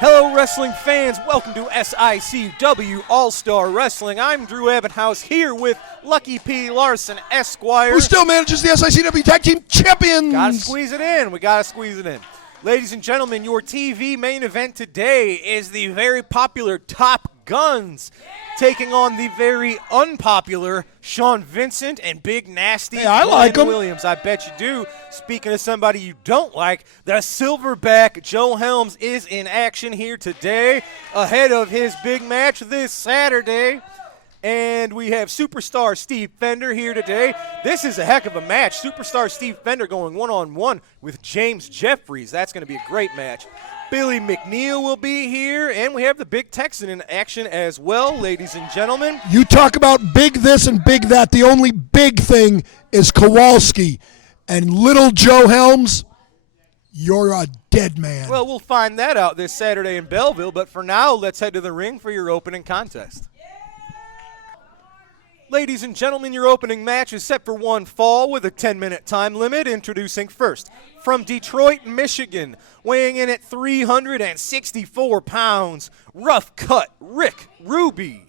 Hello, wrestling fans. Welcome to SICW All-Star Wrestling. I'm Drew Ebenhouse here with Lucky P. Larson, Esquire. Who still manages the SICW Tag Team Champions. Gotta squeeze it in. We gotta squeeze it in. Ladies and gentlemen, your TV main event today is the very popular Top Guns taking on the very unpopular Sean Vincent and Big Nasty Glenn Williams. I bet you do. Speaking of somebody you don't like, the Silverback Joe Helms is in action here today ahead of his big match this Saturday. And we have Superstar Steve Fender here today. This is a heck of a match. Superstar Steve Fender going one-on-one with James Jeffries. That's going to be a great match. Billy McNeel will be here, and we have the Big Texan in action as well, ladies and gentlemen. You talk about big this and big that. The only big thing is Kowalski. And little Joe Helms, you're a dead man. Well, we'll find that out this Saturday in Belleville, but for now, let's head to the ring for your opening contest. Ladies and gentlemen, your opening match is set for one fall with a 10-minute time limit. Introducing first, from Detroit, Michigan, weighing in at 364 pounds, rough cut Rick Ruby.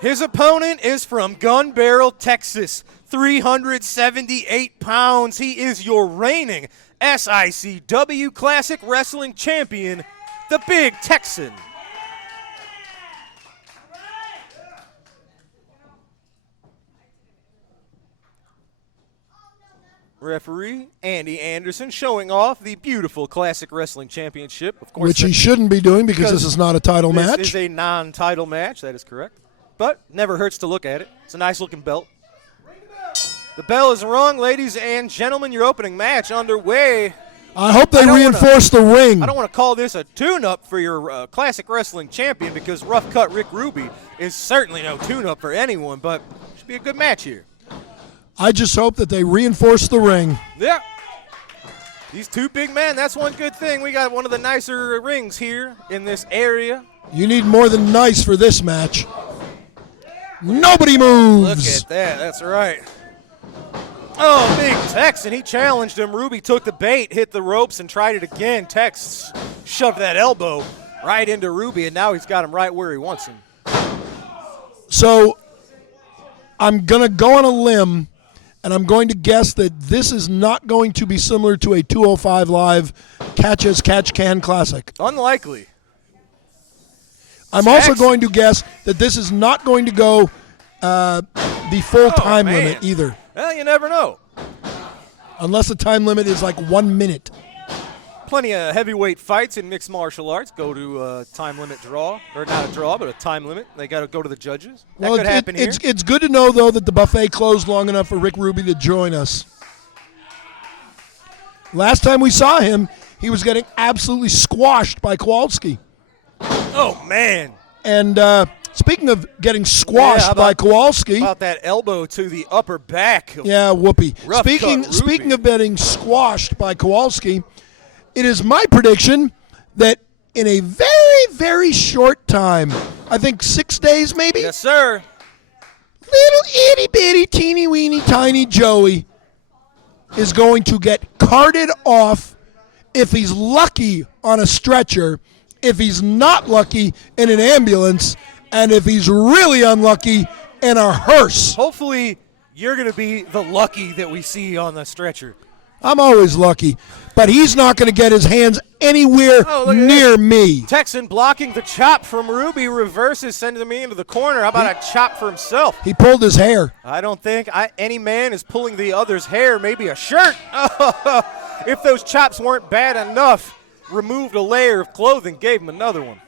His opponent is from Gun Barrel, Texas, 378 pounds. He is your reigning SICW Classic Wrestling Champion, the Big Texan. Referee Andy Anderson showing off the beautiful Classic Wrestling Championship. Of course, which he shouldn't be doing because this is not a title match. This is a non-title match, that is correct. But never hurts to look at it. It's a nice-looking belt. The bell is rung, ladies and gentlemen. Your opening match underway. I hope they reinforce the ring. I don't want to call this a tune-up for your Classic Wrestling Champion because rough cut Rick Ruby is certainly no tune-up for anyone, but it should be a good match here. I just hope that they reinforce the ring. Yeah. These two big men, that's one good thing. We got one of the nicer rings here in this area. You need more than nice for this match. Nobody moves. Look at that. That's right. Oh, Big Texan. He challenged him. Ruby took the bait, hit the ropes, and tried it again. Tex shoved that elbow right into Ruby, and now he's got him right where he wants him. So I'm going to go on a limb, and I'm going to guess that this is not going to be similar to a 205 Live Catch As Catch Can Classic. Unlikely. I'm also going to guess that this is not going to go the full time limit either. Well, you never know. Unless the time limit is like 1 minute. Plenty of heavyweight fights in mixed martial arts go to a time limit draw. Or not a draw, but a time limit. They got to go to the judges. That could happen here. It's good to know, though, that the buffet closed long enough for Rick Ruby to join us. Last time we saw him, he was getting absolutely squashed by Kowalski. Oh, man. And speaking of getting squashed by Kowalski. About that elbow to the upper back. Yeah, whoopee. Speaking of getting squashed by Kowalski, it is my prediction that in a very, very short time, I think 6 days maybe? Yes, sir. Little itty-bitty, teeny-weeny, tiny Joey is going to get carted off if he's lucky on a stretcher, if he's not lucky in an ambulance, and if he's really unlucky in a hearse. Hopefully you're going to be the lucky that we see on the stretcher. I'm always lucky, but he's not going to get his hands anywhere near me. Texan blocking the chop from Ruby, reverses, sending me into the corner. How about a chop for himself? He pulled his hair. I don't think any man is pulling the other's hair, maybe a shirt. If those chops weren't bad enough, removed a layer of clothing, gave him another one.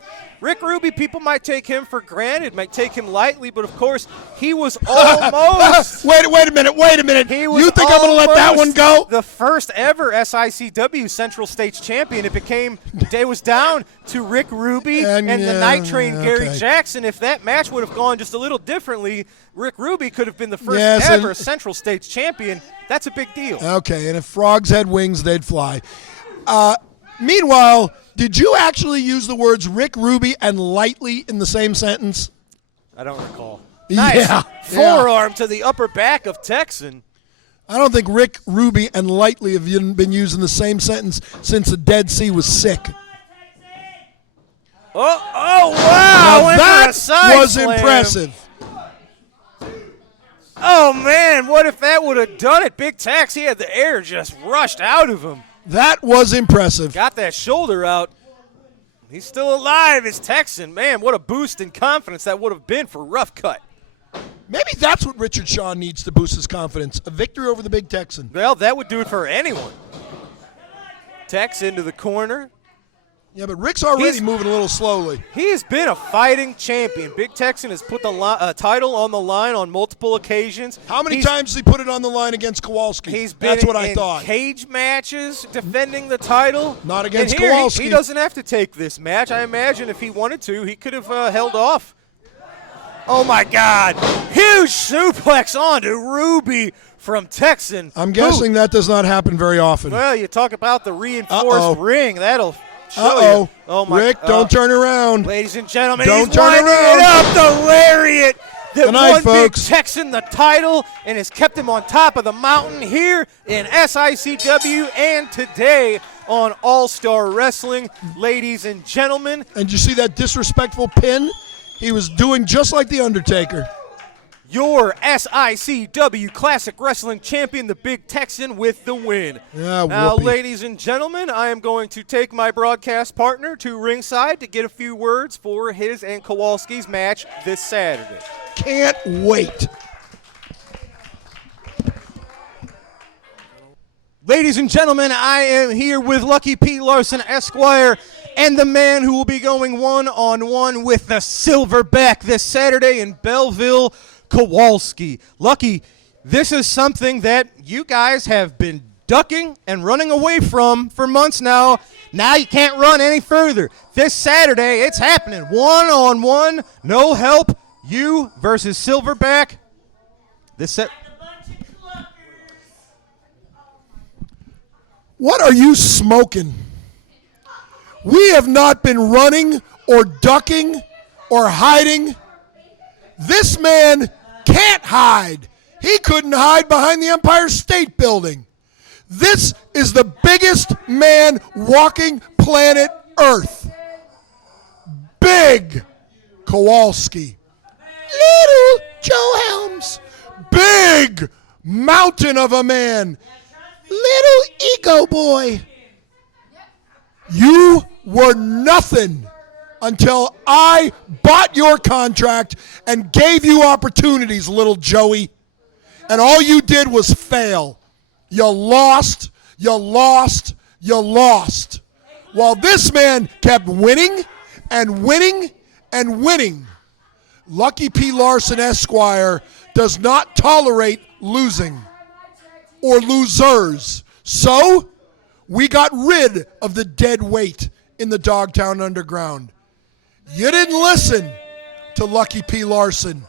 Rick Ruby, people might take him for granted, might take him lightly, but of course, he was almost. Wait a minute. You think I'm going to let that one go? The first ever SICW Central States champion. It was down to Rick Ruby and the Night Train Gary Jackson. If that match would have gone just a little differently, Rick Ruby could have been the first ever Central States champion. That's a big deal. Okay, and if frogs had wings, they'd fly. Meanwhile, did you actually use the words Rick Ruby and lightly in the same sentence? I don't recall. Nice forearm to the upper back of Texan. I don't think Rick, Ruby, and Lightly have been used in the same sentence since the Dead Sea was sick. Oh, wow. Now that was impressive. Oh, man, what if that would have done it? Big Tex, he had the air just rushed out of him. That was impressive. Got that shoulder out. He's still alive, is Texan. Man, what a boost in confidence that would have been for Rough Cut. Maybe that's what Richard Shaw needs to boost his confidence. A victory over the Big Texan. Well, that would do it for anyone. Tex into the corner. Yeah, but Rick's already moving a little slowly. He has been a fighting champion. Big Texan has put the title on the line on multiple occasions. How many times has he put it on the line against Kowalski? He's been That's what I in thought. Cage matches defending the title. Not against and here, Kowalski. He doesn't have to take this match. I imagine if he wanted to, he could have held off. Oh, my God. Huge suplex onto Ruby from Texan. I'm guessing that does not happen very often. Well, you talk about the reinforced ring. That'll show you. Oh, my. Rick, don't turn around. Ladies and gentlemen, don't he's turn winding around. it up. The lariat that Good night, won folks. Big Texan the title and has kept him on top of the mountain here in SICW and today on All-Star Wrestling. Ladies and gentlemen. And you see that disrespectful pin? He was doing just like The Undertaker. Your SICW Classic Wrestling Champion, the Big Texan, with the win. Yeah, now, whoopee. ladies and gentlemen, I am going to take my broadcast partner to ringside to get a few words for his and Kowalski's match this Saturday. Can't wait. Ladies and gentlemen, I am here with Lucky Pete Larson, Esquire, and the man who will be going one-on-one with the Silverback this Saturday in Belleville, Kowalski. Lucky, this is something that you guys have been ducking and running away from for months now. Now you can't run any further. This Saturday, it's happening. One-on-one, no help. You versus Silverback. What are you smoking? We have not been running or ducking or hiding. This man can't hide. He couldn't hide behind the Empire State Building. This is the biggest man walking planet Earth. Big Kowalski. Little Joe Helms. Big mountain of a man. Little ego boy. You were nothing until I bought your contract and gave you opportunities, little Joey. And all you did was fail. You lost, you lost, you lost. While this man kept winning and winning and winning. Lucky P. Larson, Esquire, does not tolerate losing or losers. So, we got rid of the dead weight in the Dogtown Underground. You didn't listen to Lucky P. Larson.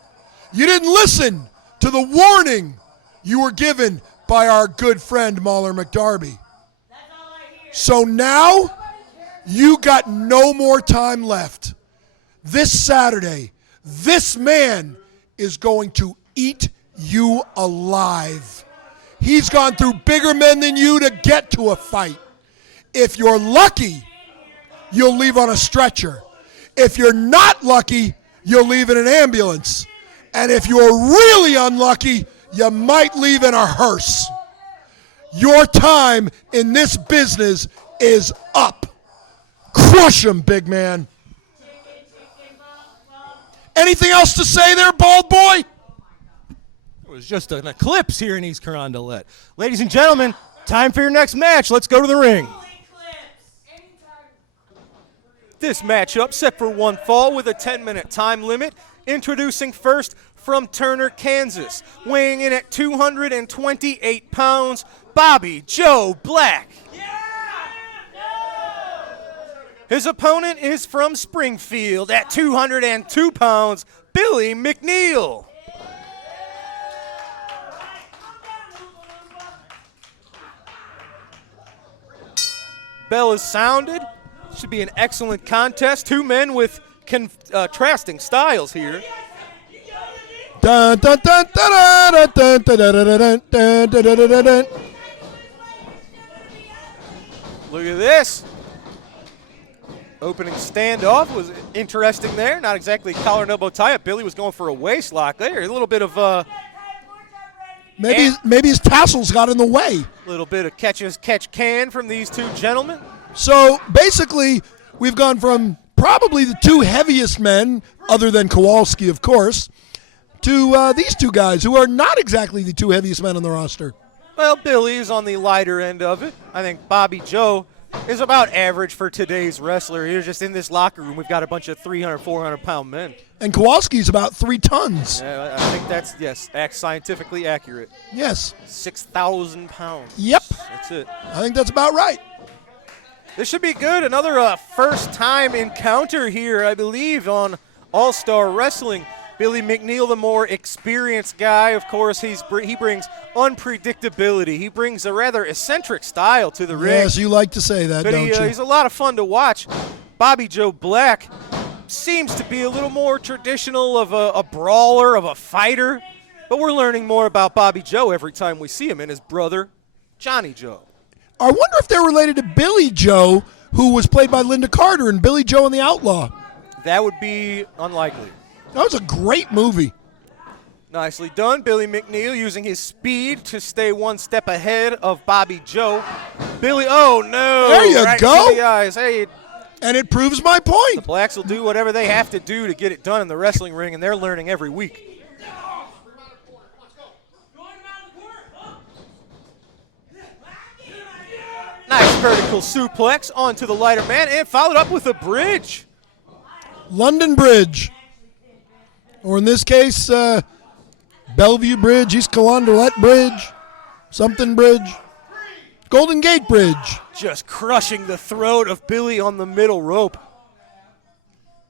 You didn't listen to the warning you were given by our good friend Mahler McDarby. So now, you got no more time left. This Saturday, this man is going to eat you alive. He's gone through bigger men than you to get to a fight. If you're lucky, you'll leave on a stretcher. If you're not lucky, you'll leave in an ambulance. And if you're really unlucky, you might leave in a hearse. Your time in this business is up. Crush him, big man. Anything else to say there, bald boy? It was just an eclipse here in East Carondelet. Ladies and gentlemen, time for your next match. Let's go to the ring. This matchup set for one fall with a 10-minute time limit. Introducing first from Turner, Kansas, weighing in at 228 pounds, Bobby Joe Black. His opponent is from Springfield at 202 pounds, Billy McNeel. Bell is sounded. Should be an excellent contest. Two men with contrasting styles here. Dun, dun, dun, dun, dun, dun, dun, dun, dun, dun, dun, dun, dun, dun. Look at this. Opening standoff was interesting there. Not exactly collar and elbow tie-up. Billy was going for a waist lock there. A little bit of Maybe his tassels got in the way. a little bit of catch can from these two gentlemen. So basically, we've gone from probably the two heaviest men, other than Kowalski, of course, to these two guys who are not exactly the two heaviest men on the roster. Well, Billy is on the lighter end of it. I think Bobby Joe is about average for today's wrestler. He's just in this locker room. We've got a bunch of 300, 400-pound men. And Kowalski's about 3 tons. Yeah, I think that's, yes, scientifically accurate. Yes. 6,000 pounds. Yep. That's it. I think that's about right. This should be good. Another first-time encounter here, I believe, on All-Star Wrestling. Billy McNeel, the more experienced guy, of course, he brings unpredictability. He brings a rather eccentric style to the ring. Yes, you like to say that, but don't you? He's a lot of fun to watch. Bobby Joe Black seems to be a little more traditional of a brawler, of a fighter. But we're learning more about Bobby Joe every time we see him and his brother, Johnny Joe. I wonder if they're related to Billy Joe, who was played by Linda Carter in Billy Joe and the Outlaw. That would be unlikely. That was a great movie. Nicely done. Billy McNeel using his speed to stay one step ahead of Bobby Joe. Billy, oh no. There you right go. to the eyes. Hey, And it proves my point. the Blacks will do whatever they have to do to get it done in the wrestling ring, and they're learning every week. Nice vertical suplex onto the lighter man and followed up with a bridge. London Bridge. Or in this case, Bellevue Bridge, East Carondelet Bridge, something Bridge, Golden Gate Bridge. Just crushing the throat of Billy on the middle rope.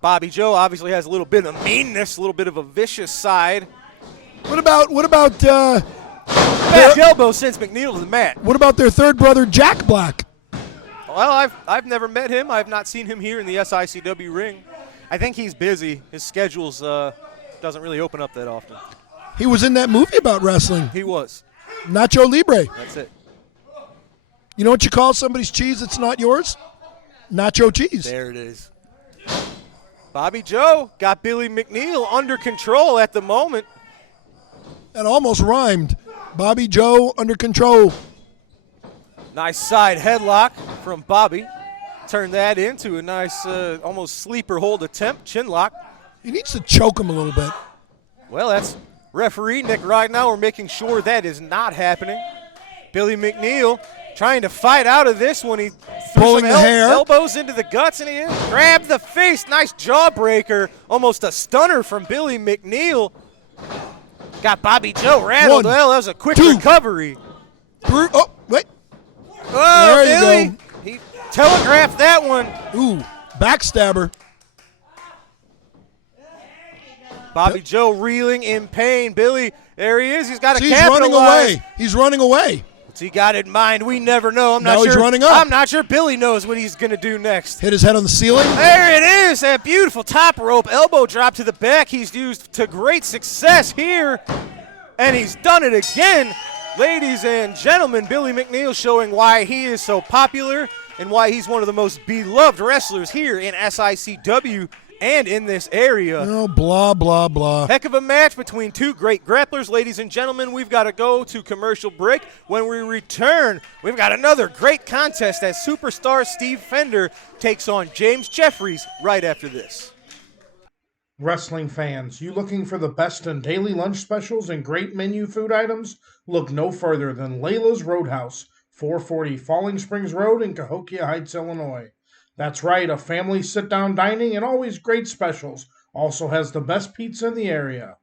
Bobby Joe obviously has a little bit of meanness, a little bit of a vicious side. What about Back elbow sends McNeel to the mat. what about their third brother, Jack Black? Well, I've never met him. I've not seen him here in the SICW ring. I think he's busy. His schedules doesn't really open up that often. He was in that movie about wrestling, He was. Nacho Libre. That's it. You know what you call somebody's cheese that's not yours? Nacho cheese. There it is. Bobby Joe got Billy McNeel under control at the moment. That almost rhymed. Bobby Joe under control. Nice side headlock from Bobby. Turned that into a nice almost sleeper hold attempt, chin lock. He needs to choke him a little bit. Well, that's referee Nick Ridenauer making sure that is not happening. Billy McNeel trying to fight out of this one. He threw Pulling some the hair. elbows into the guts, and he grabbed the face. Nice jawbreaker. Almost a stunner from Billy McNeel. Got Bobby Joe rattled. One, Well, that was a quick two. recovery. Oh, wait. Oh, There you Billy. go. He telegraphed that one. Ooh, backstabber. Bobby Joe reeling in pain. Billy, there he is. He's got to He's capitalize. running away. He's running away. What's he got in mind? We never know. I'm Now not he's sure. running up. I'm not sure Billy knows what he's going to do next. Hit his head on the ceiling. There it is. That beautiful top rope elbow drop to the back. He's used to great success here. And he's done it again. Ladies and gentlemen, Billy McNeel showing why he is so popular and why he's one of the most beloved wrestlers here in SICW and in this area. Oh, blah, blah, blah. Heck of a match between two great grapplers. Ladies and gentlemen, we've got to go to commercial break. When we return, we've got another great contest as superstar Steve Fender takes on James Jeffries right after this. Wrestling fans, you looking for the best in daily lunch specials and great menu food items? Look no further than Layla's Roadhouse, 440 Falling Springs Road in Cahokia Heights, Illinois. That's right, a family sit-down dining and always great specials. Also has the best pizza in the area.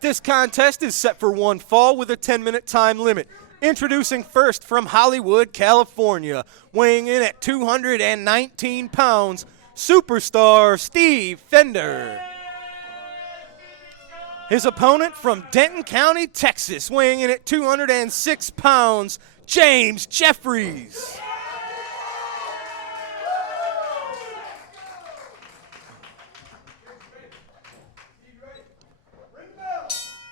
This contest is set for one fall with a 10-minute time limit. Introducing first from Hollywood, California, weighing in at 219 pounds, superstar Steve Fender. His opponent from Denton County, Texas, weighing in at 206 pounds, James Jeffries.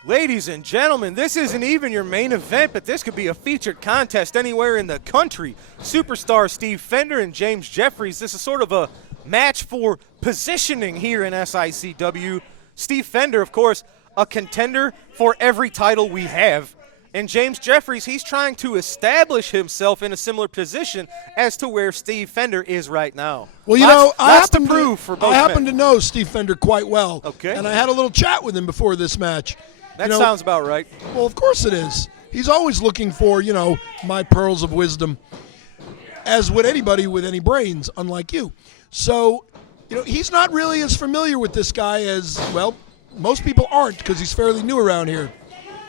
Ladies and gentlemen, this isn't even your main event, but this could be a featured contest anywhere in the country. Superstar Steve Fender and James Jeffries. This is sort of a match for positioning here in SICW. Steve Fender, of course, a contender for every title we have. And James Jeffries, he's trying to establish himself in a similar position as to where Steve Fender is right now. Well, you know, I happen to know Steve Fender quite well. Okay. And I had a little chat with him before this match. That sounds about right. Well, of course it is. He's always looking for, my pearls of wisdom, as would anybody with any brains, unlike you. So, he's not really as familiar with this guy as, well, most people aren't because he's fairly new around here.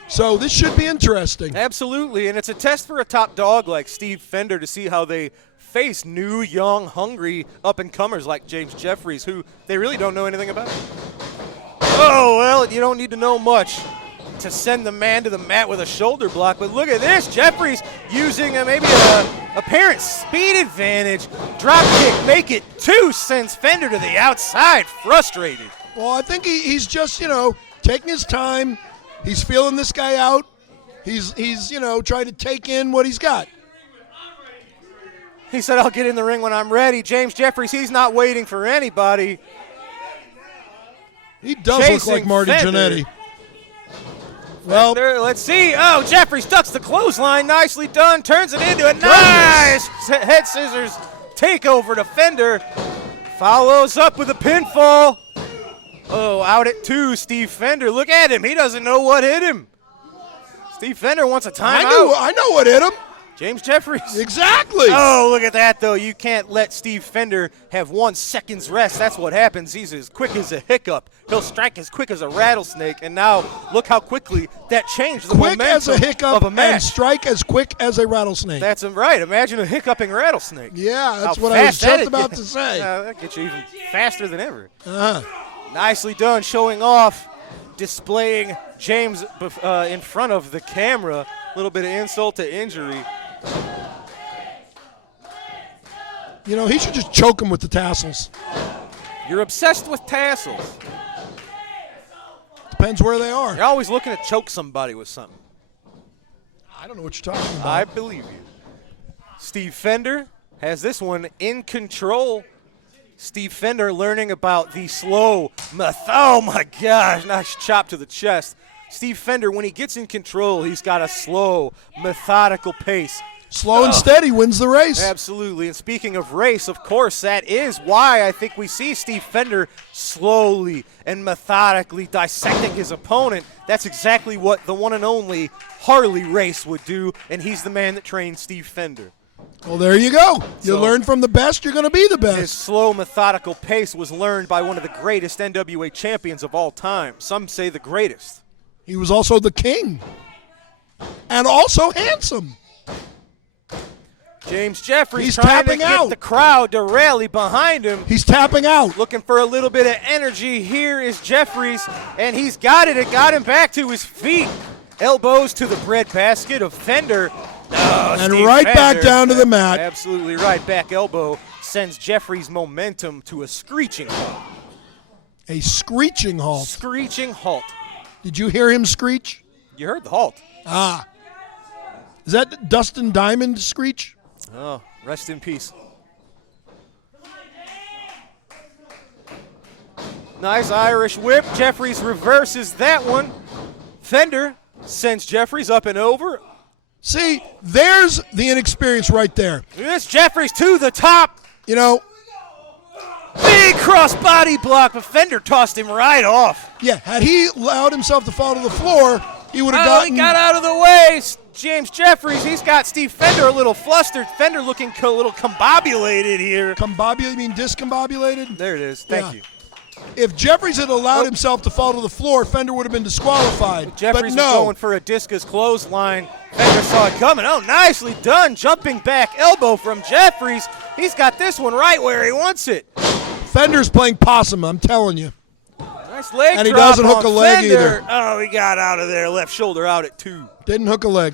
So this should be interesting. Absolutely, and it's a test for a top dog like Steve Fender to see how they face new, young, hungry up-and-comers like James Jeffries, who they really don't know anything about. Oh, well, you don't need to know much to send the man to the mat with a shoulder block, but look at this. Jeffries using maybe a apparent speed advantage. Drop kick, make it 2, sends Fender to the outside, frustrated. Well, I think he's just, taking his time. He's feeling this guy out. He's trying to take in what he's got. He said, I'll get in the ring when I'm ready. James Jeffries, he's not waiting for anybody. He does look like Marty Jannetty. Well, Fender, let's see. Oh, Jeffries ducks the clothesline. Nicely done. Turns it into a nice head scissors takeover to Fender. Follows up with a pinfall. Oh, out at 2, Steve Fender. Look at him. He doesn't know what hit him. Steve Fender wants a timeout. I know what hit him. James Jeffries. Exactly. Oh, look at that, though. You can't let Steve Fender have 1 second's rest. That's what happens. He's as quick as a hiccup. He'll strike as quick as a rattlesnake. And now look how quickly that changed the momentum quick as a hiccup of a match. And strike as quick as a rattlesnake. That's right. Imagine a hiccuping rattlesnake. Yeah, that's what I was just about to say. That gets you even faster than ever. Uh-huh. Nicely done, showing off, displaying James in front of the camera. A little bit of insult to injury. He should just choke him with the tassels. You're obsessed with tassels. Depends where they are. You're always looking to choke somebody with something. I don't know what you're talking about. I believe you. Steve Fender has this one in control. Steve Fender learning about the slow oh my gosh, nice chop to the chest. Steve Fender, when he gets in control, he's got a slow, methodical pace. Slow and steady wins the race. Absolutely. And speaking of race, of course, that is why I think we see Steve Fender slowly and methodically dissecting his opponent. That's exactly what the one and only Harley Race would do, and he's the man that trained Steve Fender. Well, there you go. You learn from the best, you're going to be the best. His slow, methodical pace was learned by one of the greatest NWA champions of all time. Some say the greatest. He was also the king. And also handsome. James Jeffries He's trying tapping to out. get the crowd to rally behind him. He's tapping out. Looking for a little bit of energy. Here is Jeffries, and he's got it. It got him back to his feet. Elbows to the breadbasket of Fender. Oh, and Steve right Fender, back down to the mat. Absolutely right. Back elbow sends Jeffries' momentum to a screeching halt. A screeching halt. Screeching halt. Did you hear him screech? You heard the halt. Ah. Is that Dustin Diamond screech? Oh, rest in peace. Nice Irish whip. Jeffries reverses that one. Fender sends Jeffries up and over. See, there's the inexperience right there. This Jeffries to the top. Big cross body block, but Fender tossed him right off. Yeah, had he allowed himself to fall to the floor, he would have gotten... He got out of the way. James Jeffries, he's got Steve Fender a little flustered. Fender looking a little combobulated here. Combobulated? You mean discombobulated? There it is. Thank you. If Jeffries had allowed himself to fall to the floor, Fender would have been disqualified. Jeffries but no. was going for a discus clothesline. Fender saw it coming. Oh, nicely done. Jumping back elbow from Jeffries. He's got this one right where he wants it. Fender's playing possum, I'm telling you. Nice leg and he drop doesn't hook on a leg Fender. either. Oh, he got out of there. Left shoulder out at 2. Didn't hook a leg.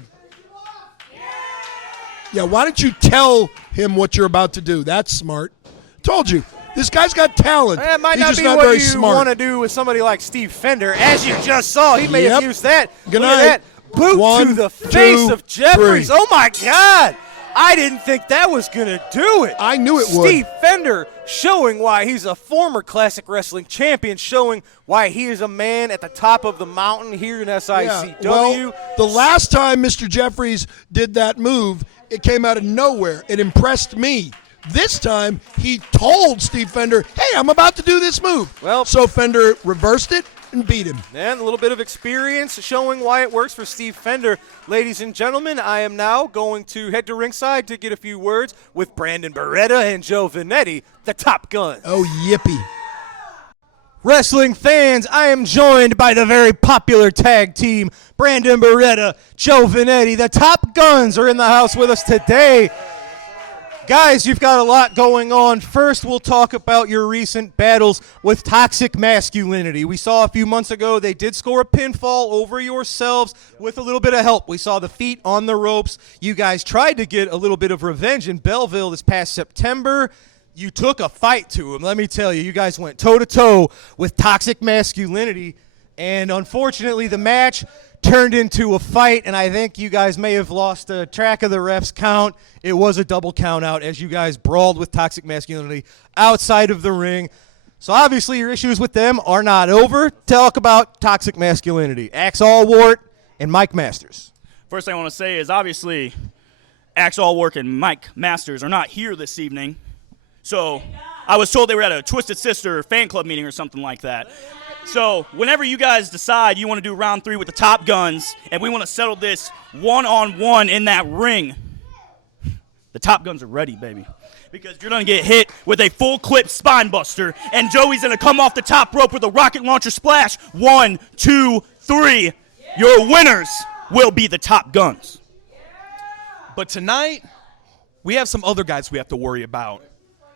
Yeah, why don't you tell him what you're about to do? That's smart. Told you. This guy's got talent. That might He's not just be not what very you smart. want to do with somebody like Steve Fender. As you just saw, he may have Yep. used that. Good Look night. at that. Boot One, to the face two, of Jeffries. three. Oh, my God. I didn't think that was going to do it. I knew it would. Steve Fender showing why he's a former classic wrestling champion, showing why he is a man at the top of the mountain here in SICW. Well, the last time Mr. Jeffries did that move, it came out of nowhere. It impressed me. This time, he told Steve Fender, hey, I'm about to do this move. Well, so Fender reversed it and beat him. And a little bit of experience showing why it works for Steve Fender. Ladies and gentlemen, I am now going to head to ringside to get a few words with Brandon Beretta and Joe Vanetti, the Top Gun. Oh, yippee. Wrestling fans, I am joined by the very popular tag team, Brandon Beretta, Joe Vanetti. The Top Guns are in the house with us today. Guys, you've got a lot going on. First, we'll talk about your recent battles with toxic masculinity. We saw a few months ago they did score a pinfall over yourselves with a little bit of help. We saw the feet on the ropes. You guys tried to get a little bit of revenge in Belleville this past September. You took a fight to him. Let me tell you, you guys went toe-to-toe with toxic masculinity. And unfortunately, the match turned into a fight, and I think you guys may have lost track of the ref's count. It was a double count out as you guys brawled with toxic masculinity outside of the ring. So obviously your issues with them are not over. Talk about toxic masculinity. Axe Allwart and Mike Masters. First thing I want to say is obviously Axe Allwart and Mike Masters are not here this evening. So I was told they were at a Twisted Sister fan club meeting or something like that. So whenever you guys decide you want to do round 3 with the Top Guns and we want to settle this one-on-one in that ring, the Top Guns are ready, baby. Because you're going to get hit with a full-clip spine buster, and Joey's going to come off the top rope with a rocket launcher splash. 1, 2, 3. Your winners will be the Top Guns. But tonight, we have some other guys we have to worry about.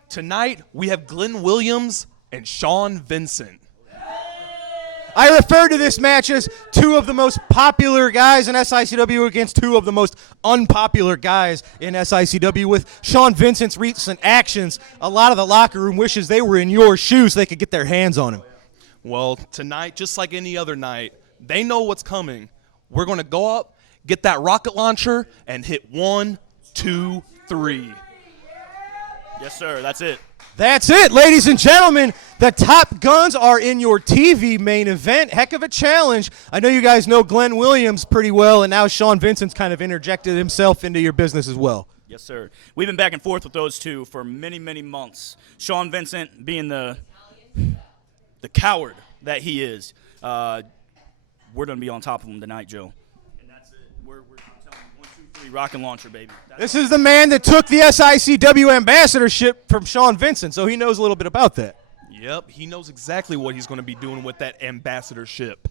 Tonight, we have Glenn Williams and Sean Vincent. I refer to this match as two of the most popular guys in SICW against two of the most unpopular guys in SICW. With Sean Vincent's recent actions, a lot of the locker room wishes they were in your shoes so they could get their hands on him. Well, tonight, just like any other night, they know what's coming. We're going to go up, get that rocket launcher, and hit 1, 2, 3. Yes, sir. That's it. That's it, ladies and gentlemen. The Top Guns are in your TV main event. Heck of a challenge. I know you guys know Glenn Williams pretty well, and now Sean Vincent's kind of interjected himself into your business as well. Yes, sir. We've been back and forth with those two for many, many months. Sean Vincent being the coward that he is. We're going to be on top of him tonight, Joe. And that's it. We're telling him 1, 2, 3, rocket launcher, baby. This is the man that took the SICW ambassadorship from Sean Vincent, so he knows a little bit about that. Yep, he knows exactly what he's going to be doing with that ambassadorship.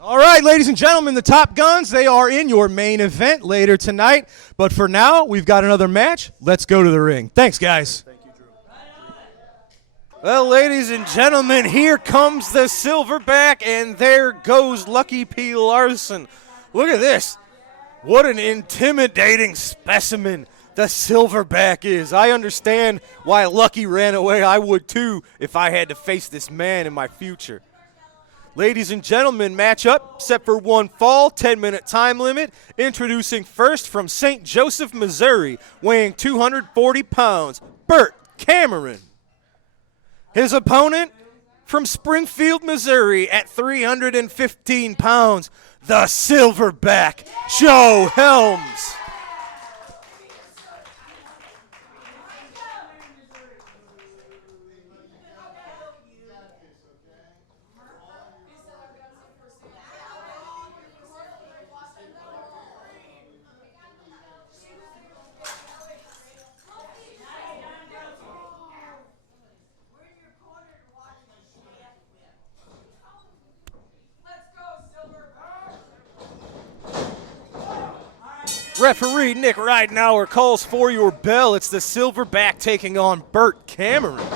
All right, ladies and gentlemen, the Top Guns, they are in your main event later tonight. But for now, we've got another match. Let's go to the ring. Thanks, guys. Thank you, Drew. Well, ladies and gentlemen, here comes the Silverback, and there goes Lucky P. Larson. Look at this. What an intimidating specimen the Silverback is. I understand why Lucky ran away. I would too if I had to face this man in my future. Ladies and gentlemen, match up set for one fall, 10-minute time limit. Introducing first from St. Joseph, Missouri, weighing 240 pounds, Bert Cameron. His opponent from Springfield, Missouri, at 315 pounds, the Silverback, Joe Helms. Referee Nick Ridenauer calls for your bell. It's the Silverback taking on Bert Cameron.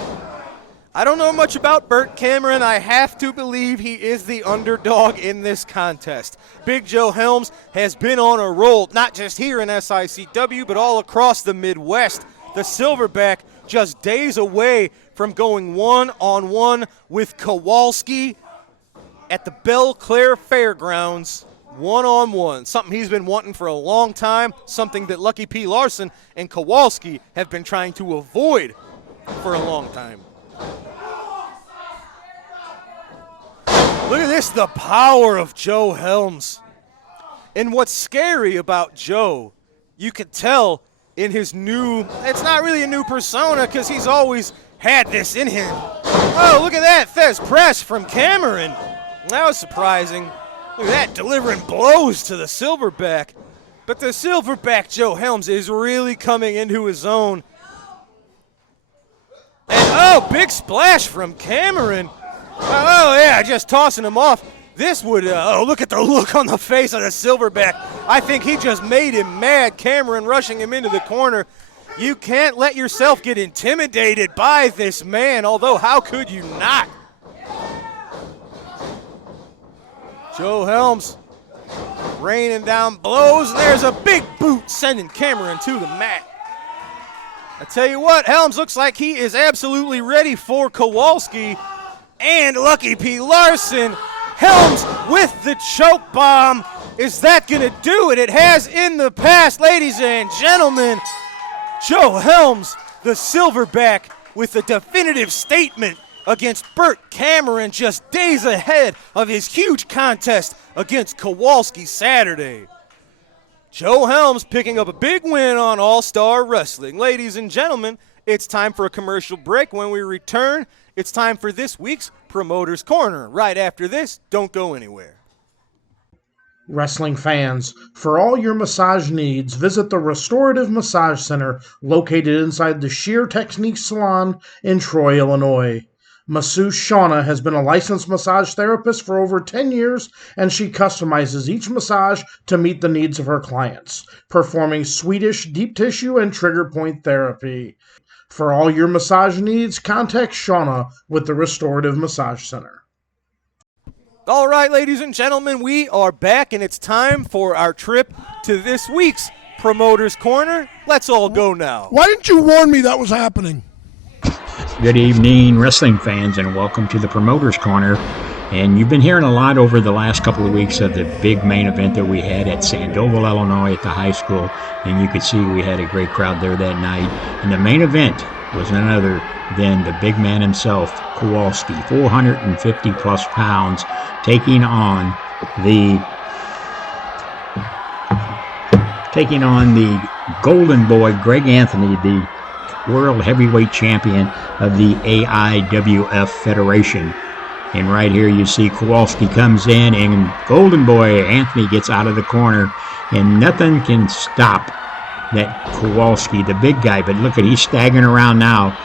I don't know much about Bert Cameron. I have to believe he is the underdog in this contest. Big Joe Helms has been on a roll, not just here in SICW, but all across the Midwest. The Silverback just days away from going one-on-one with Kowalski at the Belle Claire Fairgrounds, one-on-one. Something he's been wanting for a long time, something that Lucky P. Larson and Kowalski have been trying to avoid for a long time. Look at this, the power of Joe Helms. And what's scary about Joe, you could tell in his new, it's not really a new persona because he's always had this in him. Oh, look at that, Thez press from Cameron. That was surprising. Look at that, delivering blows to the silverback. But the silverback Joe Helms is really coming into his own. And oh, big splash from Cameron. Oh, yeah, just tossing him off. This would, oh, look at the look on the face of the silverback. I think he just made him mad. Cameron rushing him into the corner. You can't let yourself get intimidated by this man, although how could you not? Joe Helms raining down blows. There's a big boot sending Cameron to the mat. I tell you what, Helms looks like he is absolutely ready for Kowalski and Lucky P. Larson. Helms with the choke bomb. Is that going to do it? It has in the past, ladies and gentlemen. Joe Helms, the silverback, with a definitive statement against Bert Cameron just days ahead of his huge contest against Kowalski Saturday. Joe Helms picking up a big win on All-Star Wrestling. Ladies and gentlemen, it's time for a commercial break. When we return, it's time for this week's Promoter's Corner. Right after this, don't go anywhere. Wrestling fans, for all your massage needs, visit the Restorative Massage Center located inside the Sheer Technique Salon in Troy, Illinois. Masseuse Shauna has been a licensed massage therapist for over 10 years, and she customizes each massage to meet the needs of her clients, performing Swedish deep tissue and trigger point therapy. For all your massage needs, contact Shauna with the Restorative Massage Center. All right, ladies and gentlemen, we are back, and it's time for our trip to this week's Promoter's Corner. Let's all go now. Why didn't you warn me that was happening? Good evening, wrestling fans, and welcome to the Promoter's Corner. And you've been hearing a lot over the last couple of weeks of the big main event that we had at Sandoval, Illinois at the high school. And you could see we had a great crowd there that night. And the main event was none other than the big man himself, Kowalski, 450-plus pounds, taking on the Golden Boy, Greg Anthony, the World Heavyweight Champion of the AIWF Federation. And right here you see Kowalski comes in, and Golden Boy Anthony gets out of the corner, and nothing can stop that Kowalski, the big guy. But look at, he's staggering around now.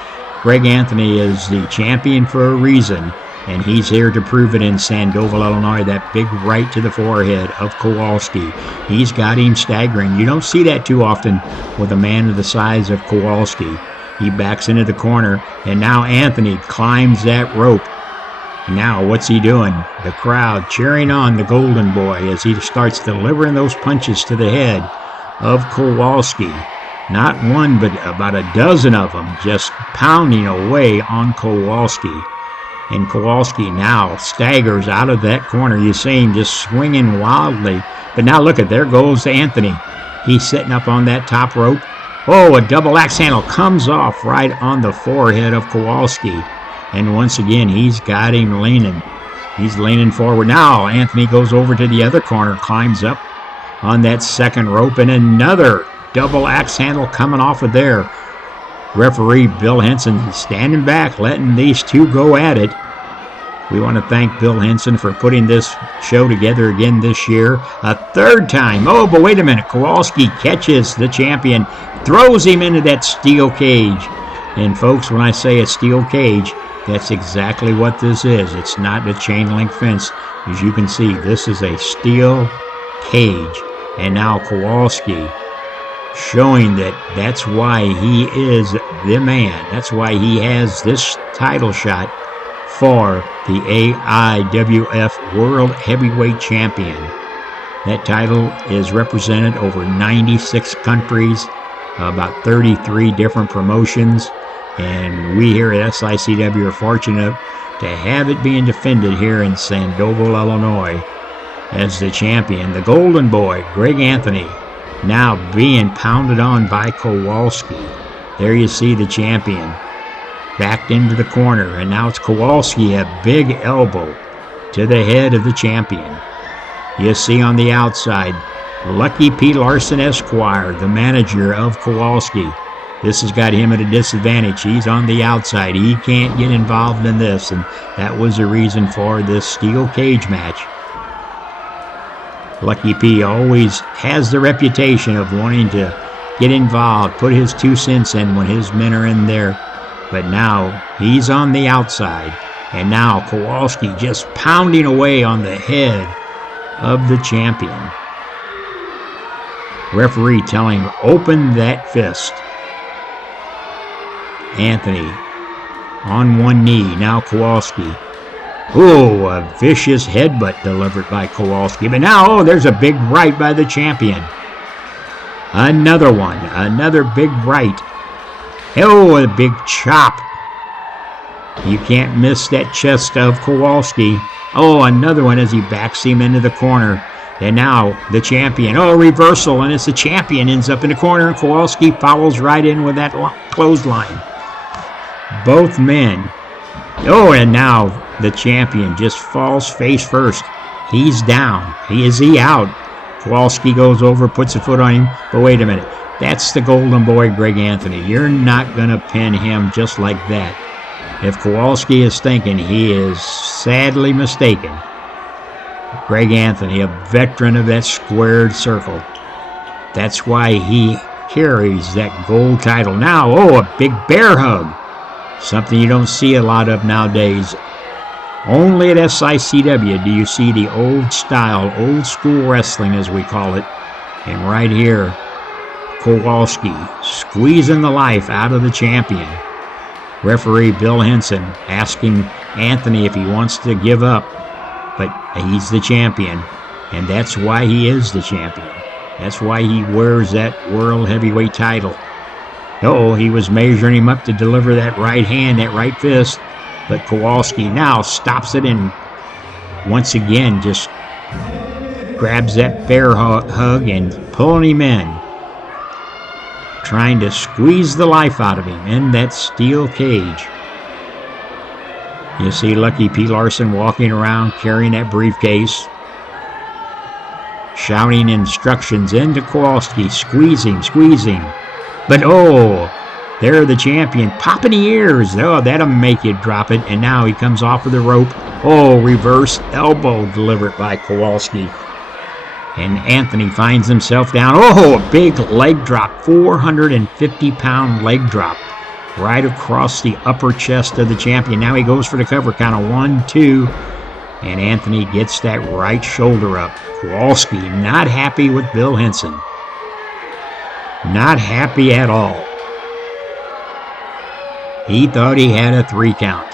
Greg Anthony is the champion for a reason, and he's here to prove it in Sandoval, Illinois. That big right to the forehead of Kowalski. He's got him staggering. You don't see that too often with a man of the size of Kowalski. He backs into the corner, and now Anthony climbs that rope. Now what's he doing? The crowd cheering on the Golden Boy as he starts delivering those punches to the head of Kowalski. Not one, but about a dozen of them just pounding away on Kowalski. And Kowalski now staggers out of that corner. You see him just swinging wildly. But now look at, there goes Anthony. He's sitting up on that top rope. Oh, a double axe handle comes off right on the forehead of Kowalski. And once again, he's got him leaning. He's leaning forward. Now Anthony goes over to the other corner, climbs up on that second rope, and another double axe handle coming off of there. Referee Bill Henson standing back, letting these two go at it. We want to thank Bill Henson for putting this show together again this year. A third time. Oh, but wait a minute. Kowalski catches the champion, throws him into that steel cage. And folks, when I say a steel cage, that's exactly what this is. It's not a chain link fence. As you can see, this is a steel cage. And now Kowalski showing that that's why he is the man. That's why he has this title shot for the AIWF World Heavyweight Champion. That title is represented over 96 countries, about 33 different promotions. And we here at SICW are fortunate to have it being defended here in Sandoval, Illinois, as the champion. The Golden Boy, Greg Anthony, now being pounded on by Kowalski. There you see the champion backed into the corner, and now it's Kowalski, a big elbow to the head of the champion. You see on the outside, Lucky P. Larson Esquire, the manager of Kowalski. This has got him at a disadvantage. He's on the outside. He can't get involved in this, and that was the reason for this steel cage match. Lucky P always has the reputation of wanting to get involved, put his 2 cents in when his men are in there. But now he's on the outside, and now Kowalski just pounding away on the head of the champion. Referee telling him, open that fist. Anthony on one knee. Now Kowalski. Oh, a vicious headbutt delivered by Kowalski. But now, there's a big right by the champion. Another one. Another big right. Oh, a big chop. You can't miss that chest of Kowalski. Oh, another one as he backs him into the corner. And now the champion. Oh, reversal, and it's the champion ends up in the corner, and Kowalski follows right in with that clothesline. Both men. Oh, and now the champion just falls face first. He's down. Is he out? Kowalski goes over, puts a foot on him. But wait a minute. That's the Golden Boy, Greg Anthony. You're not going to pin him just like that. If Kowalski is thinking, he is sadly mistaken. Greg Anthony, a veteran of that squared circle. That's why he carries that gold title. Now, oh, a big bear hug. Something you don't see a lot of nowadays. Only at SICW do you see the old style, old school wrestling as we call it. And right here, Kowalski squeezing the life out of the champion. Referee Bill Henson asking Anthony if he wants to give up. But he's the champion, and that's why he is the champion. That's why he wears that World Heavyweight title. Uh-oh, he was measuring him up to deliver that right hand, that right fist. But Kowalski now stops it and once again just grabs that bear hug and pulling him in. Trying to squeeze the life out of him in that steel cage. You see Lucky P. Larson walking around carrying that briefcase. Shouting instructions into Kowalski. Squeezing. But oh, there the champion popping the ears. Oh, that'll make you drop it. And now he comes off of the rope. Oh, reverse elbow delivered by Kowalski. And Anthony finds himself down. Oh, a big leg drop. 450-pound leg drop. Right across the upper chest of the champion. Now he goes for the cover. Count of 1, 2. And Anthony gets that right shoulder up. Kowalski not happy with Bill Henson. Not happy at all. He thought he had a 3 count.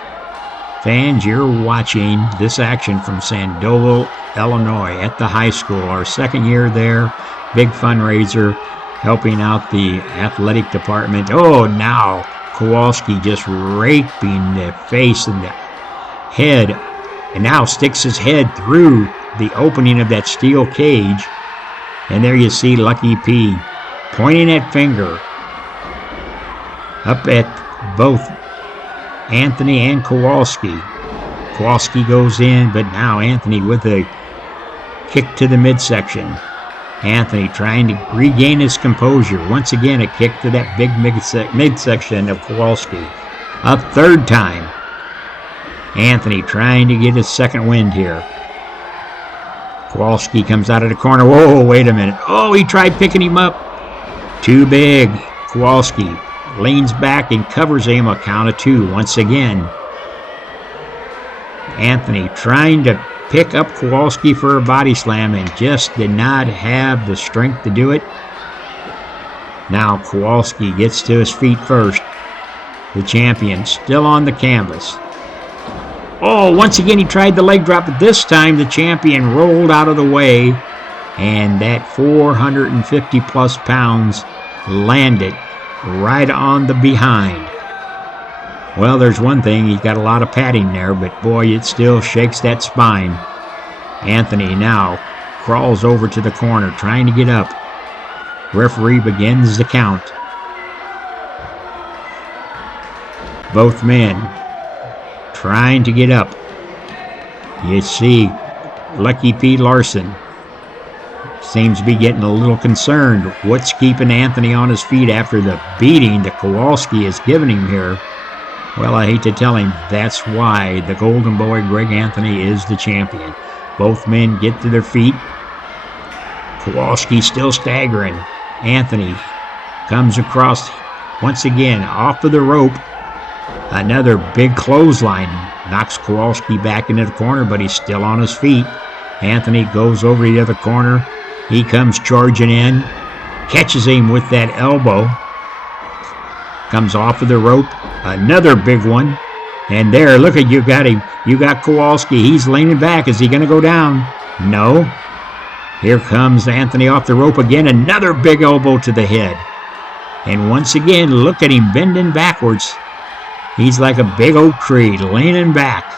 Fans, you're watching this action from Sandoval, Illinois at the high school. Our second year there. Big fundraiser helping out the athletic department. Oh, now Kowalski just raping the face and the head. And now sticks his head through the opening of that steel cage. And there you see Lucky P pointing that finger up at both Anthony and Kowalski. Kowalski goes in, but now Anthony with a kick to the midsection. Anthony trying to regain his composure. Once again, a kick to that big midsection of Kowalski. A third time. Anthony trying to get his second wind here. Kowalski comes out of the corner. Whoa, wait a minute. Oh, he tried picking him up. Too big. Kowalski leans back and covers him a count of 2 once again. Anthony trying to pick up Kowalski for a body slam and just did not have the strength to do it. Now Kowalski gets to his feet first. The champion still on the canvas. Oh, once again he tried the leg drop, but this time the champion rolled out of the way and that 450 plus pounds landed right on the behind. Well, there's one thing. He's got a lot of padding there, but boy, it still shakes that spine. Anthony now crawls over to the corner, trying to get up. Referee begins the count. Both men trying to get up. You see Lucky P. Larson seems to be getting a little concerned. What's keeping Anthony on his feet after the beating that Kowalski has given him here? Well, I hate to tell him, that's why the Golden Boy, Greg Anthony, is the champion. Both men get to their feet. Kowalski still staggering. Anthony comes across once again off of the rope. Another big clothesline knocks Kowalski back into the corner, but he's still on his feet. Anthony goes over the other corner. He comes charging in, catches him with that elbow. Comes off of the rope. Another big one. And there, look at you got him. You got Kowalski. He's leaning back. Is he going to go down? No. Here comes Anthony off the rope again. Another big elbow to the head. And once again, look at him bending backwards. He's like a big oak tree leaning back.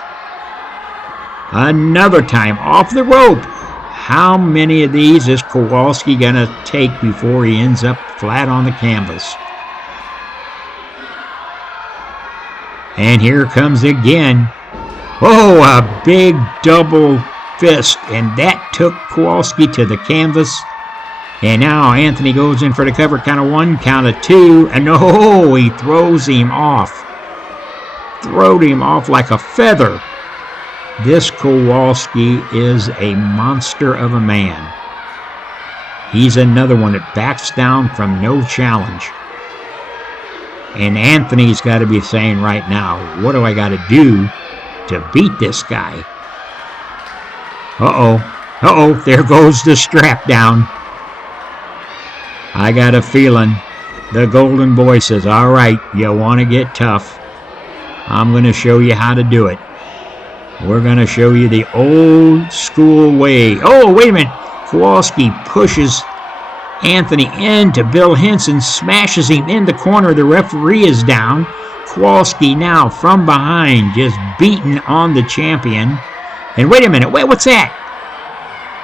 Another time off the rope. How many of these is Kowalski going to take before he ends up flat on the canvas? And here comes again. Oh, a big double fist. And that took Kowalski to the canvas. And now Anthony goes in for the cover. Count of one, count of two. And oh, he throws him off. Throwed him off like a feather. This Kowalski is a monster of a man. He's another one that backs down from no challenge. And Anthony's got to be saying right now, what do I got to do to beat this guy? Uh-oh, there goes the strap down. I got a feeling the Golden Boy says, all right, you want to get tough. I'm going to show you how to do it. We're going to show you the old school way. Oh, wait a minute. Kowalski pushes Anthony into Bill Henson, smashes him in the corner. The referee is down. Kowalski now from behind, just beating on the champion. And wait a minute. Wait, what's that?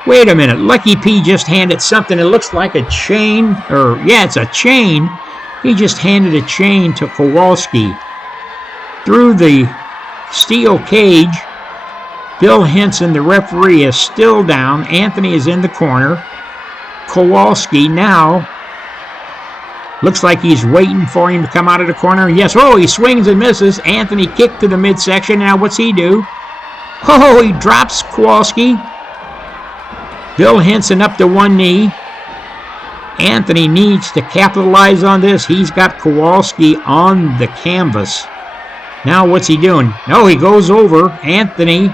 Wait a minute. Lucky P just handed something that looks like a chain. It's a chain. He just handed a chain to Kowalski. Through the steel cage, Bill Henson, the referee, is still down. Anthony is in the corner. Kowalski now looks like he's waiting for him to come out of the corner. Yes, he swings and misses. Anthony kicked to the midsection. Now what's he do? He drops Kowalski. Bill Henson up to one knee. Anthony needs to capitalize on this. He's got Kowalski on the canvas. Now what's he doing? No, he goes over. Anthony,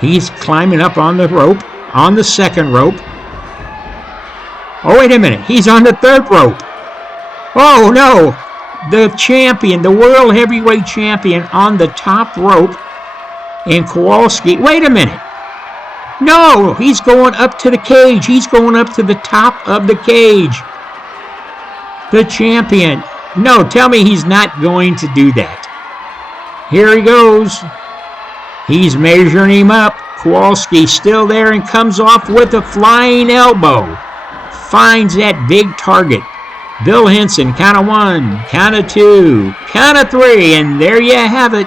he's climbing up on the rope, on the second rope. Oh, wait a minute. He's on the third rope. Oh, no. The champion, the world heavyweight champion on the top rope. And Kowalski, wait a minute. No, he's going up to the cage. He's going up to the top of the cage. The champion. No, tell me he's not going to do that. Here he goes. He's measuring him up. Kowalski still there and comes off with a flying elbow. Finds that big target. Bill Henson, count of one, count of two, count of three, and there you have it.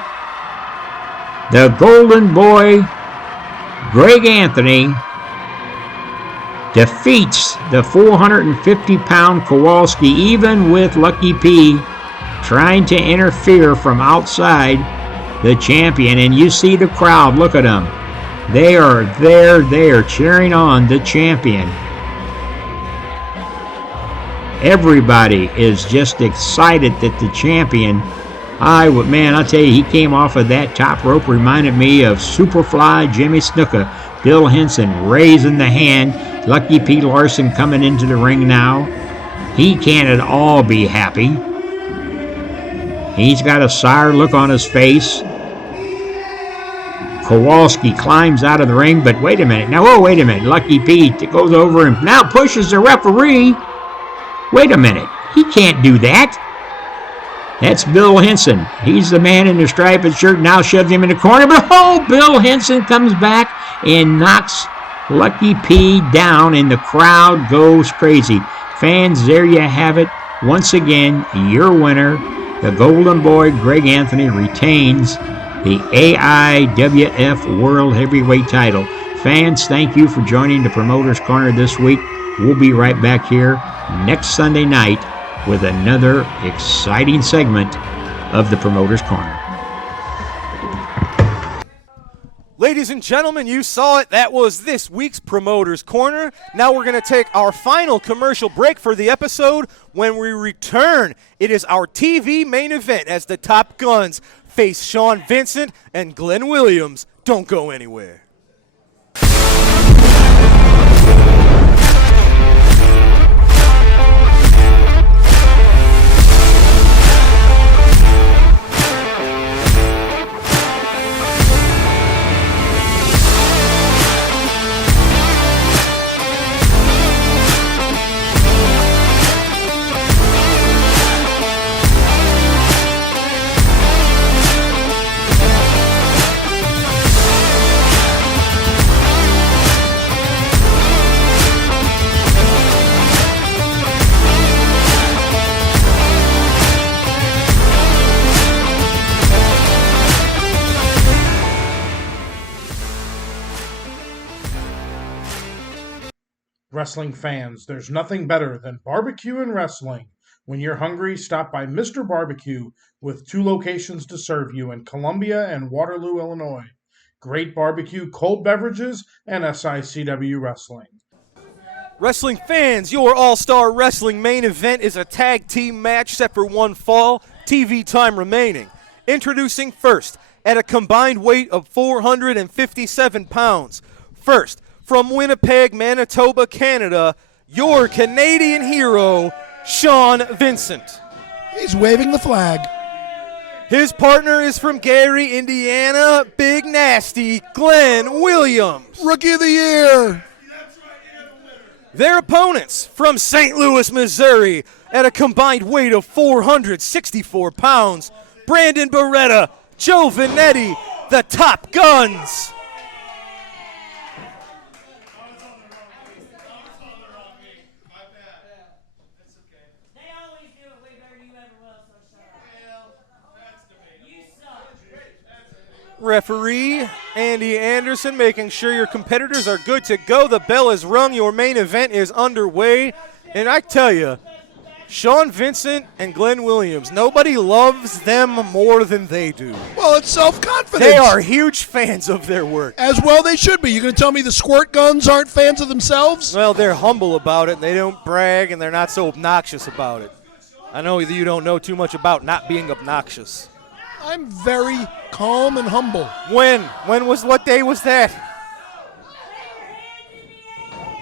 The Golden Boy, Greg Anthony, defeats the 450-pound Kowalski, even with Lucky P trying to interfere from outside the champion. And you see the crowd, look at them. They are there cheering on the champion. Everybody is just excited that the champion, I'll tell you, he came off of that top rope, reminded me of Superfly Jimmy Snuka. Bill Henson raising the hand. Lucky P. Larson coming into the ring now. He can't at all be happy. He's got a sour look on his face. Kowalski climbs out of the ring, but wait a minute. Now, wait a minute. Lucky Pete goes over and now pushes the referee. Wait a minute. He can't do that. That's Bill Henson. He's the man in the striped shirt, now shoves him in the corner. But, Bill Henson comes back and knocks Lucky P down, and the crowd goes crazy. Fans, there you have it. Once again, your winner, the Golden Boy, Greg Anthony, retains the AIWF World Heavyweight title. Fans, thank you for joining the Promoter's Corner this week. We'll be right back here next Sunday night with another exciting segment of the Promoter's Corner. Ladies and gentlemen, you saw it. That was this week's Promoter's Corner. Now we're going to take our final commercial break for the episode. When we return, it is our TV main event as the Top Guns face Sean Vincent and Glenn Williams. Don't go anywhere. Wrestling fans, there's nothing better than barbecue and wrestling. When you're hungry, stop by Mr. Barbecue with 2 locations to serve you in Columbia and Waterloo, Illinois. Great barbecue, cold beverages, and SICW wrestling. Wrestling fans, your All-Star Wrestling main event is a tag team match set for one fall, TV time remaining. Introducing first, at a combined weight of 457 pounds. First, from Winnipeg, Manitoba, Canada, your Canadian hero, Sean Vincent. He's waving the flag. His partner is from Gary, Indiana, Big Nasty, Glenn Williams. Rookie of the Year. Their opponents from St. Louis, Missouri, at a combined weight of 464 pounds, Brandon Beretta, Joe Vanetti, the Top Guns. Referee Andy Anderson making sure your competitors are good to go. The bell is rung. Your main event is underway. And I tell you, Sean Vincent and Glenn Williams, nobody loves them more than they do. Well, it's self-confidence. They are huge fans of their work. As well they should be. You going to tell me the Squirt Guns aren't fans of themselves? Well, they're humble about it. They don't brag, and they're not so obnoxious about it. I know you don't know too much about not being obnoxious. I'm very calm and humble. What day was that?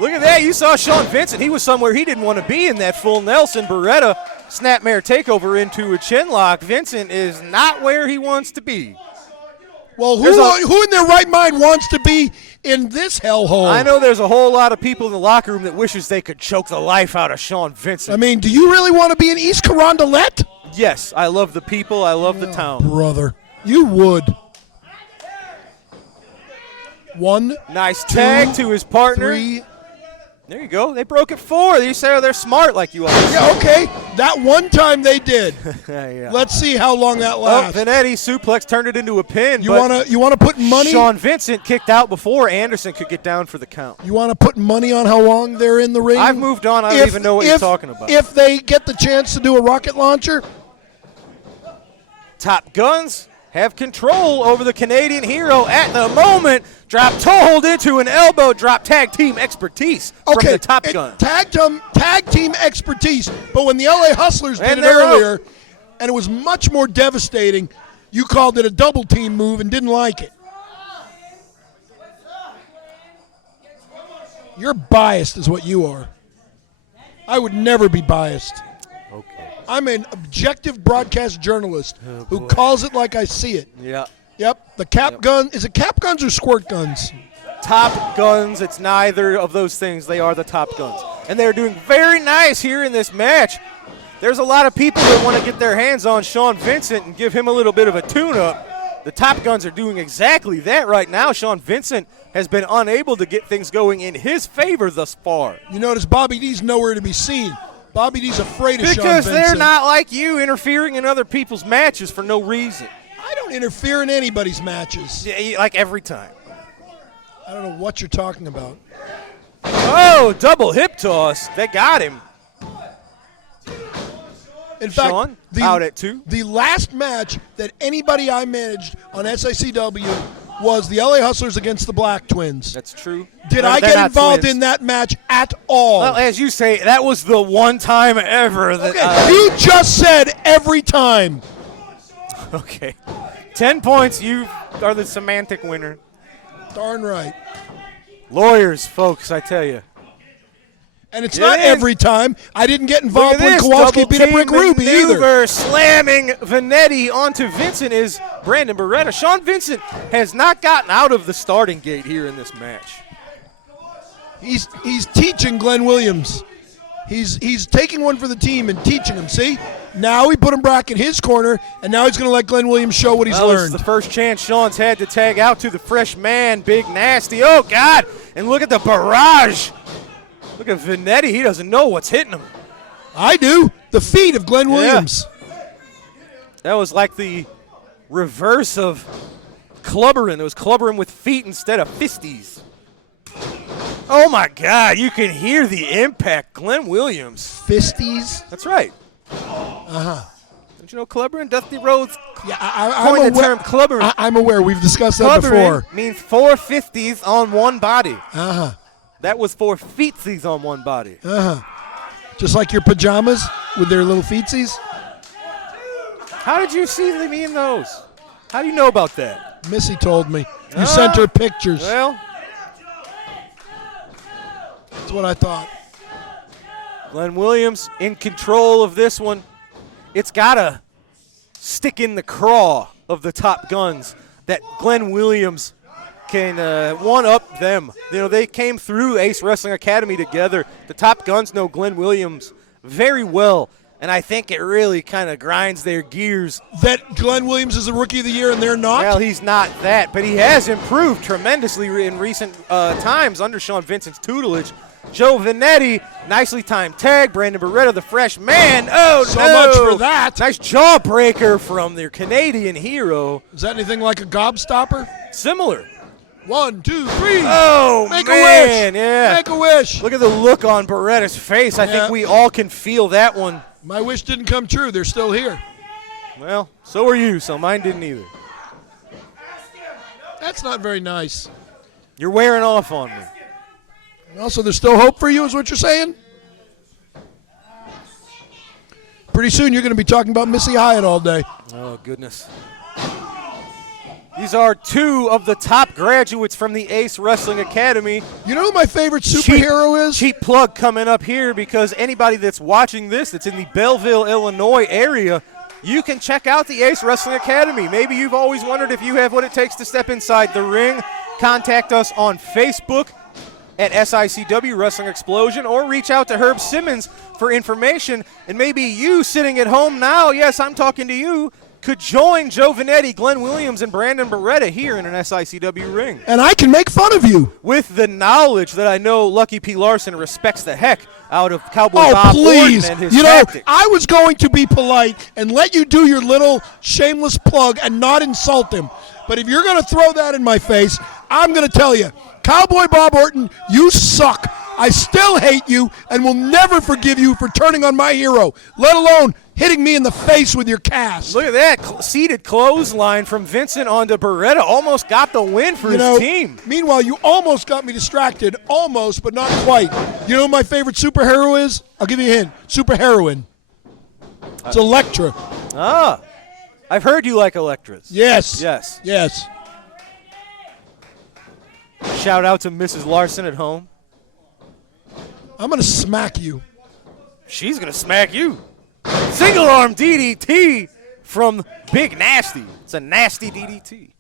Look at that. You saw Sean Vincent. He was somewhere he didn't want to be in that full Nelson. Beretta snapmare takeover into a chin lock. Vincent is not where he wants to be. Well, who in their right mind wants to be in this hellhole? I know there's a whole lot of people in the locker room that wishes they could choke the life out of Sean Vincent. I mean, do you really want to be in East Carondelet? Yes, I love the people. I love the town. Brother, you would. One, nice tag to his partner. 3. There you go. They broke it 4. You say they're smart like you are. Yeah, okay. That one time they did. Yeah. Let's see how long that lasts. Vanetti suplex turned it into a pin. You want to put money? Sean Vincent kicked out before Anderson could get down for the count. You want to put money on how long they're in the ring? I've moved on. I don't even know what you're talking about. If they get the chance to do a rocket launcher. Top Guns have control over the Canadian hero at the moment. Drop toe hold into an elbow drop. Tag team expertise from the Top Gun. Tag team expertise. But when the LA Hustlers did it earlier, and it was much more devastating, you called it a double team move and didn't like it. You're biased is what you are. I would never be biased. I'm an objective broadcast journalist who calls it like I see it. Yeah. Yep. The cap gun. Is it cap guns or squirt guns? Top Guns. It's neither of those things. They are the Top Guns. And they're doing very nice here in this match. there's a lot of people that want to get their hands on Sean Vincent and give him a little bit of a tune-up. The Top Guns are doing exactly that right now. Sean Vincent has been unable to get things going in his favor thus far. You notice Bobby D's nowhere to be seen. Bobby D's afraid of Sean Vincent. Because they're not like you, interfering in other people's matches for no reason. I don't interfere in anybody's matches. Yeah, like every time. I don't know what you're talking about. Oh, double hip toss. They got him. In fact, Sean, out at 2. The last match that anybody I managed on SICW was the LA Hustlers against the Black Twins. That's true. Did I get involved in that match at all? Well, as you say, that was the one time ever that. Okay, you just said every time. Okay. 10 points. You are the semantic winner. Darn right. Lawyers, folks, I tell you. And it's not every time. I didn't get involved when Kowalski beat up Rick Ruby either. Slamming Vanetti onto Vincent is Brandon Beretta. Sean Vincent has not gotten out of the starting gate here in this match. He's teaching Glenn Williams. He's taking one for the team and teaching him. See? Now he put him back in his corner, and now he's going to let Glenn Williams show what he's learned. It's the first chance Sean's had to tag out to the fresh man, Big Nasty. Oh, God. And look at the barrage. Look at Vanetti. He doesn't know what's hitting him. I do. The feet of Glenn Williams. That was like the reverse of clubbering. It was clubbering with feet instead of fisties. Oh, my God. You can hear the impact. Glenn Williams. Fisties? That's right. Uh-huh. Don't you know clubbering? Dusty Rhodes I'm coined the aware. term clubbering. I'm aware. We've discussed that Clubbering before. means 4 50s on one body. Uh-huh. That was 4 feetsies on one body. Uh-huh. Just like your pajamas with their little feetsies? How did you see me in those? How do you know about that? Missy told me. You sent her pictures. Well, that's what I thought. Glenn Williams in control of this one. It's got to stick in the craw of the Top Guns that Glenn Williams can one-up them. You know, they came through Ace Wrestling Academy together. The Top Guns know Glenn Williams very well, and I think it really kind of grinds their gears. That Glenn Williams is a Rookie of the Year and they're not? Well, he's not that, but he has improved tremendously in recent times under Sean Vincent's tutelage. Joe Vanetti, nicely timed tag. Brandon Beretta, the fresh man. Oh, so no. much for that. Nice jawbreaker from their Canadian hero. Is that anything like a gobstopper? Similar. 1, 2, 3. Oh, Make man. a wish. Yeah. Make a wish. Look at the look on Beretta's face. I think we all can feel that one. My wish didn't come true. They're still here. Well, so are you, so mine didn't either. That's not very nice. You're wearing off on me. Also, there's still hope for you, is what you're saying? Pretty soon you're going to be talking about Missy Hyatt all day. Oh, goodness. These are 2 of the top graduates from the Ace Wrestling Academy. You know who my favorite superhero is? Cheap plug coming up here, because anybody that's watching this that's in the Belleville, Illinois area, you can check out the Ace Wrestling Academy. Maybe you've always wondered if you have what it takes to step inside the ring. Contact us on Facebook at SICW Wrestling Explosion, or reach out to Herb Simmons for information. And maybe you sitting at home now, yes, I'm talking to you, could join Joe Vanetti, Glenn Williams, and Brandon Beretta here in an SICW ring. And I can make fun of you. With the knowledge that I know Lucky P. Larson respects the heck out of Cowboy Oh, Bob please. Orton and his You know, tactics. I was going to be polite and let you do your little shameless plug and not insult him. But if you're going to throw that in my face, I'm going to tell you, Cowboy Bob Orton, you suck. I still hate you and will never forgive you for turning on my hero, let alone hitting me in the face with your cast. Look at that seated clothesline from Vincent onto Beretta. Almost got the win for his team. Meanwhile, you almost got me distracted. Almost, but not quite. You know who my favorite superhero is? I'll give you a hint. Superheroine. It's Elektra. Ah. I've heard you like Elektras. Yes. Yes. Yes. Shout out to Mrs. Larson at home. I'm going to smack you. She's going to smack you. Single arm DDT from Big Nasty. It's a nasty DDT.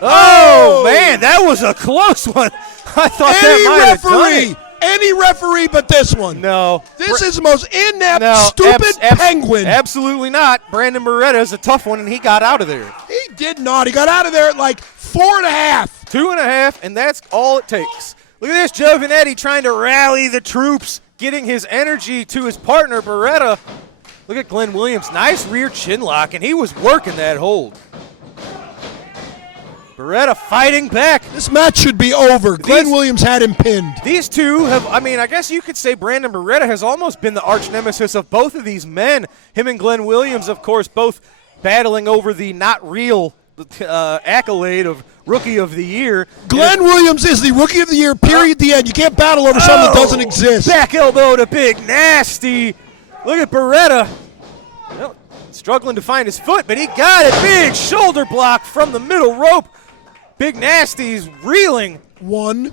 Oh, man, that was a close one. I thought that might have done it. any referee but this one. No. This is the most inept, No, stupid penguin. Absolutely not. Brandon Beretta is a tough one, and he got out of there. He did not. He got out of there at like 4.5. 2.5, and that's all it takes. Look at this, Giovanetti trying to rally the troops, getting his energy to his partner, Beretta. Look at Glenn Williams. Nice rear chin lock, and he was working that hold. Beretta fighting back. This match should be over. Glenn Williams had him pinned. These two have, I guess you could say Brandon Beretta has almost been the arch nemesis of both of these men. Him and Glenn Williams, of course, both battling over the not real accolade of Rookie of the Year. Glenn Williams is the Rookie of the Year, period, the end. You can't battle over something that doesn't exist. Back elbow to Big Nasty. Look at Beretta. Well, struggling to find his foot, but he got it. Big shoulder block from the middle rope. Big Nasty's reeling. 1,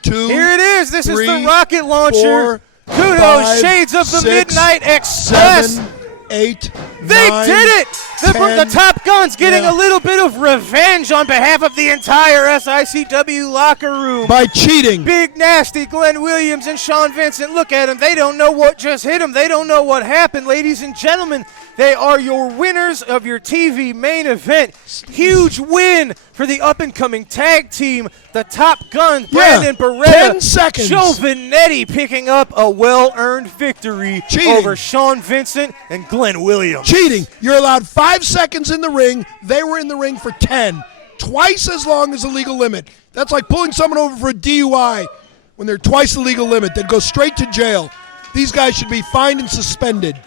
2, Here it is. This three, is the rocket launcher. 4, Kudos, 5, Shades of the 6, Midnight Express. 7, 8, They 9, did it! The 10, Top Gun's getting yeah. a little bit of revenge on behalf of the entire SICW locker room. by cheating. Big Nasty, Glenn Williams, and Sean Vincent. Look at them. They don't know what just hit them. They don't know what happened. Ladies and gentlemen, they are your winners of your TV main event. Huge win for the up-and-coming tag team, the Top Gun, Brandon Beretta. 10 seconds. Joe Vanetti picking up a well-earned victory Cheating. over Sean Vincent and Glenn Williams. Cheating. You're allowed 5 seconds in the ring. They were in the ring for 10. Twice as long as the legal limit. That's like pulling someone over for a DUI when they're twice the legal limit. They'd go straight to jail. These guys should be fined and suspended.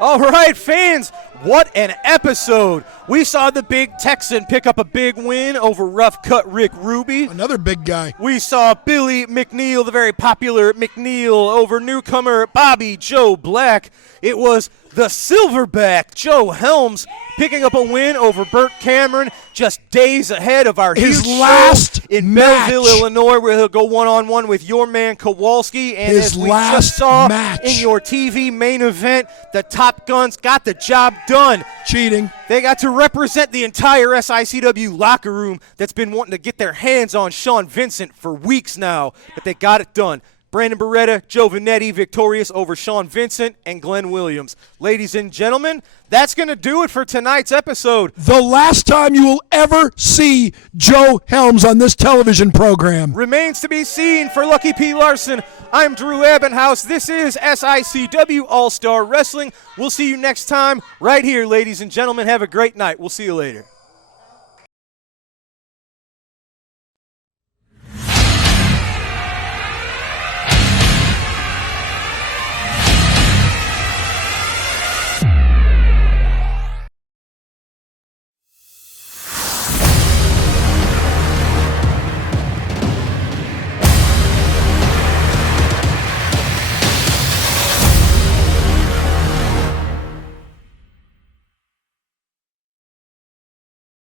All right, fans, what an episode. We saw the big Texan pick up a big win over rough cut Rick Ruby. Another big guy. We saw Billy McNeel, the very popular McNeel, over newcomer Bobby Joe Black. It was the Silverback Joe Helms picking up a win over Bert Cameron just days ahead of our His huge last show in match. Melville, Illinois, where he'll go one-on-one with your man Kowalski. And His as we last just saw match. in your TV main event, the Top Guns got the job done. Cheating. They got to represent the entire SICW locker room that's been wanting to get their hands on Sean Vincent for weeks now, but they got it done. Brandon Beretta, Joe Vanetti victorious over Sean Vincent and Glenn Williams. Ladies and gentlemen, that's going to do it for tonight's episode. The last time you will ever see Joe Helms on this television program. Remains to be seen for Lucky P. Larson. I'm Drew Abbenhouse. This is SICW All-Star Wrestling. We'll see you next time right here, ladies and gentlemen. Have a great night. We'll see you later.